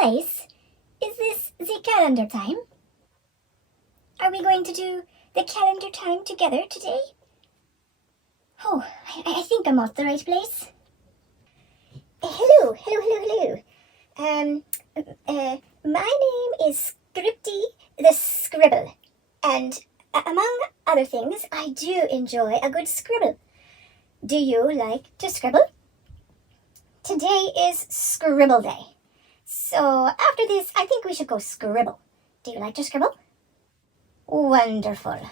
place? Is this the calendar time? Are we going to do the calendar time together today? Oh, I think I'm at the right place. Hello. My name is Scripty the Scribble, and among other things, I do enjoy a good scribble. Do you like to scribble? Today is Scribble Day, so after this, I think we should go scribble. Do you like to scribble? Wonderful.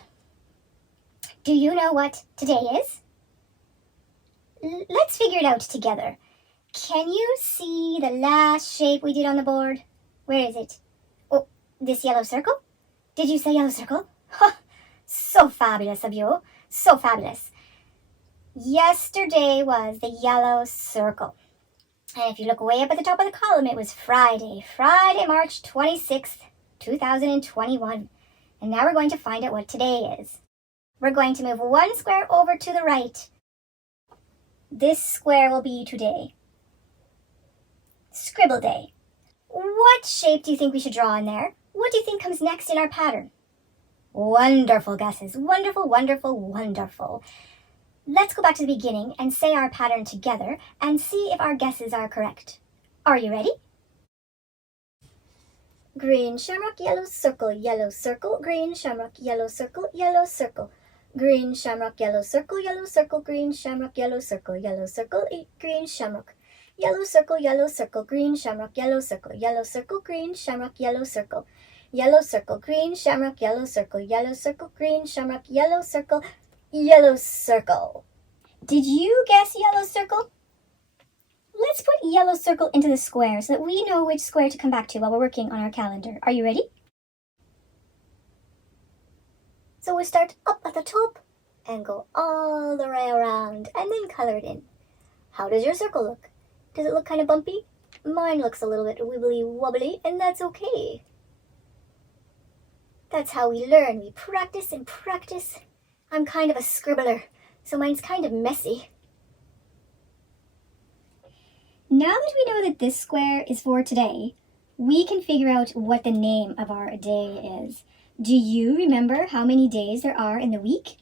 Do you know what today is? Let's figure it out together. Can you see the last shape we did on the board? Where is it? Oh, this yellow circle? Did you say yellow circle? Huh, so fabulous of you. So fabulous. Yesterday was the yellow circle. And if you look way up at the top of the column, it was Friday, March 26th, 2021. And now we're going to find out what today is. We're going to move one square over to the right. This square will be today. Scribble Day. What shape do you think we should draw in there? What do you think comes next in our pattern? Wonderful guesses. Wonderful, wonderful, wonderful. Let's go back to the beginning and say our pattern together and see if our guesses are correct. Are you ready? Green shamrock, yellow circle, green shamrock, yellow circle, green shamrock, yellow circle, green shamrock, yellow circle, green shamrock, yellow circle, green shamrock, yellow circle, green shamrock, yellow circle, green shamrock, yellow circle, green shamrock, yellow circle. Did you guess yellow circle? Let's put yellow circle into the square so that we know which square to come back to while we're working on our calendar. Are you ready? So we'll start up at the top and go all the way around and then color it in. How does your circle look? Does it look kind of bumpy? Mine looks a little bit wibbly wobbly, and that's okay. That's how we learn. We practice and practice. I'm kind of a scribbler, so mine's kind of messy. Now that we know that this square is for today, we can figure out what the name of our day is. Do you remember how many days there are in the week?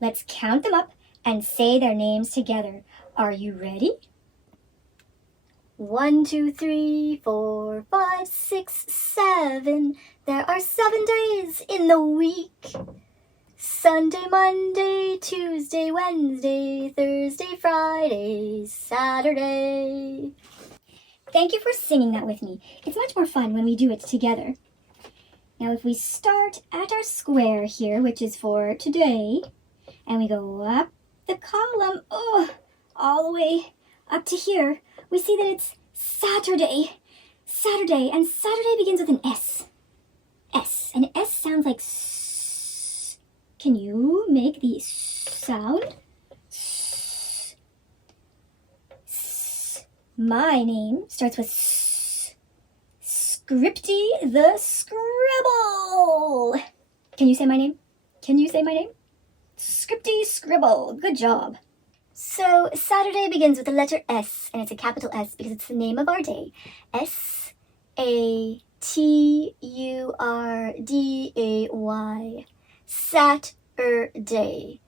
Let's count them up and say their names together. Are you ready? 1, 2, 3, 4, 5, 6, 7. There are 7 days in the week. Sunday, Monday, Tuesday, Wednesday, Thursday, Friday, Saturday. Thank you for singing that with me. It's much more fun when we do it together. Now if we start at our square here, which is for today, and we go up the column, all the way up to here, we see that it's Saturday. Saturday, and Saturday begins with an S. S, and S sounds like S. Can you make the sound? S. S. My name starts with S. Scripty the Scribble. Can you say my name? Can you say my name? Scripty Scribble. Good job. So Saturday begins with the letter S, and it's a capital S because it's the name of our day. S-A-T-U-R-D-A-Y. Saturday.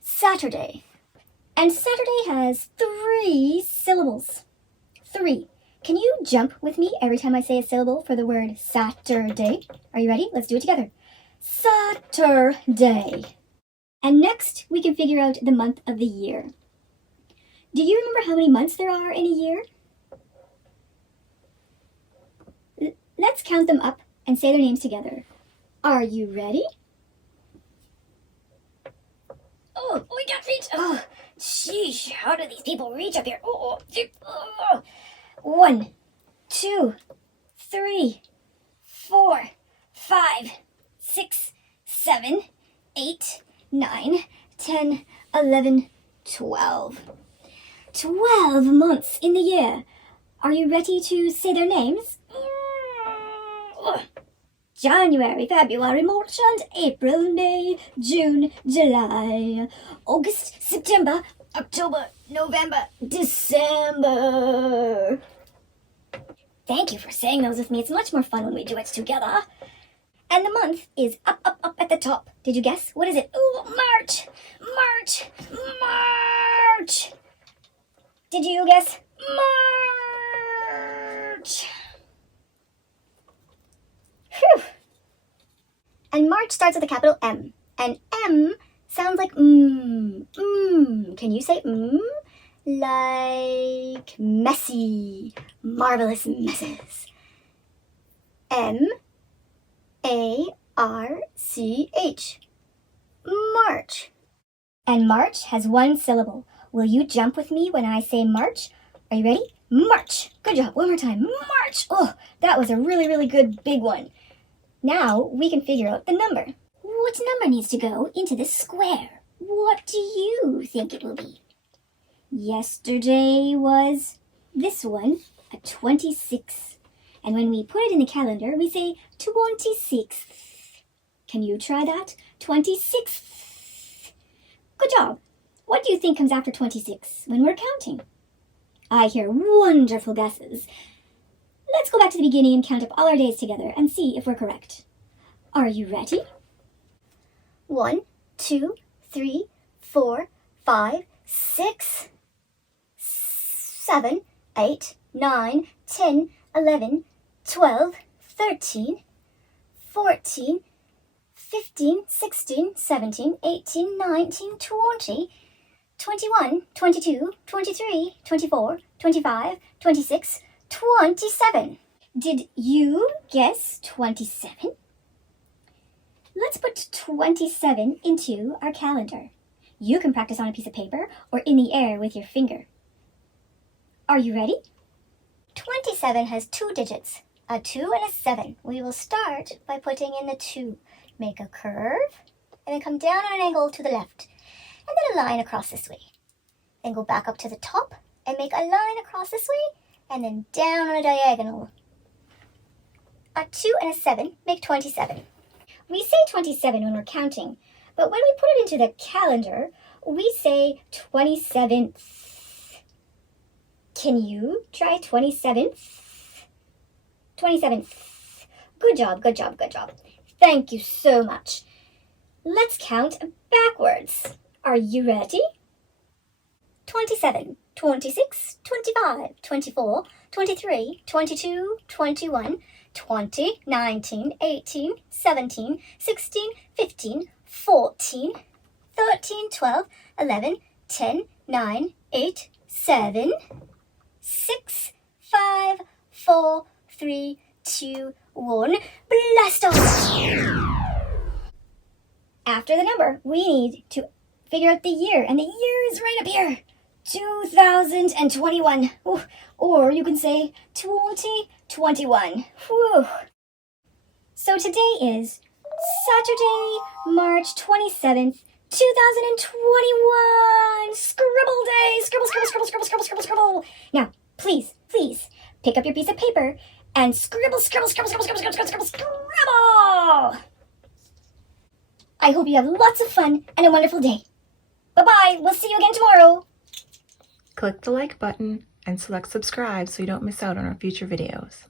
Saturday. And Saturday has 3 syllables. 3. Can you jump with me every time I say a syllable for the word Saturday? Are you ready? Let's do it together. Saturday. And next, we can figure out the month of the year. Do you remember how many months there are in a year? Let's count them up and say their names together. Are you ready? Oh, we can't reach. Oh, sheesh. How do these people reach up here? 1, 2, 3, 4, 5, 6, 7, 8, 9, 10, 11, 12. 12 months in the year. Are you ready to say their names? January, February, March, and April, May, June, July, August, September, October, November, December. Thank you for saying those with me. It's much more fun when we do it together. And the month is up, up, up at the top. Did you guess? What is it? Ooh, March! March! March! Did you guess? March! Phew! And March starts with a capital M. And M sounds like Can you say Like messy, marvelous messes. M-A-R-C-H. March. And March has one syllable. Will you jump with me when I say March? Are you ready? March. Good job. One more time. March. Oh, that was a really, really good big one. Now we can figure out the number. What number needs to go into this square? What do you think it will be? Yesterday was this one, a 26. And when we put it in the calendar, we say 26th. Can you try that? 26th. Good job. What do you think comes after 26 when we're counting? I hear wonderful guesses. Let's go back to the beginning and count up all our days together and see if we're correct. Are you ready? 1, 2, 3, 4, 5, 6, 7, 8, 9, 10, 11, 12, 13, 14, 15, 16, 17, 18, 19, 20, 21, 22, 23, 24, 25, 26, 27. Did you guess 27? Let's put 27 into our calendar. You can practice on a piece of paper or in the air with your finger. Are you ready? 27 has 2 digits, a 2 and a 7. We will start by putting in the 2. Make a curve, and then come down at an angle to the left, and then a line across this way. Then go back up to the top, and make a line across this way, and then down on a diagonal. A 2 and a 7 make 27. We say 27 when we're counting, but when we put it into the calendar, we say 27th. Can you try 27th? 27th. Good job, good job, good job. Thank you so much. Let's count backwards. Are you ready? 27, 26, 25, 24, 23, 22, 21, 20, 19, 18, 17, 16, 15, 14, 13, 12, 11, 10, 9, 8, 7, 6, 5, 4, 3, 2, 1. Blast off! After the number, we need to figure out the year, and the year is right up here. 2021. Ooh, or you can say 2021. Whew. So today is Saturday, March 27th, 2021. Scribble day! Scribble, scribble, scribble, scribble, scribble, scribble, scribble. Now, please, please, pick up your piece of paper and scribble, scribble, scribble, scribble, scribble, scribble, scribble, scribble. I hope you have lots of fun and a wonderful day. Bye-bye. We'll see you again tomorrow. Click the like button and select subscribe so you don't miss out on our future videos.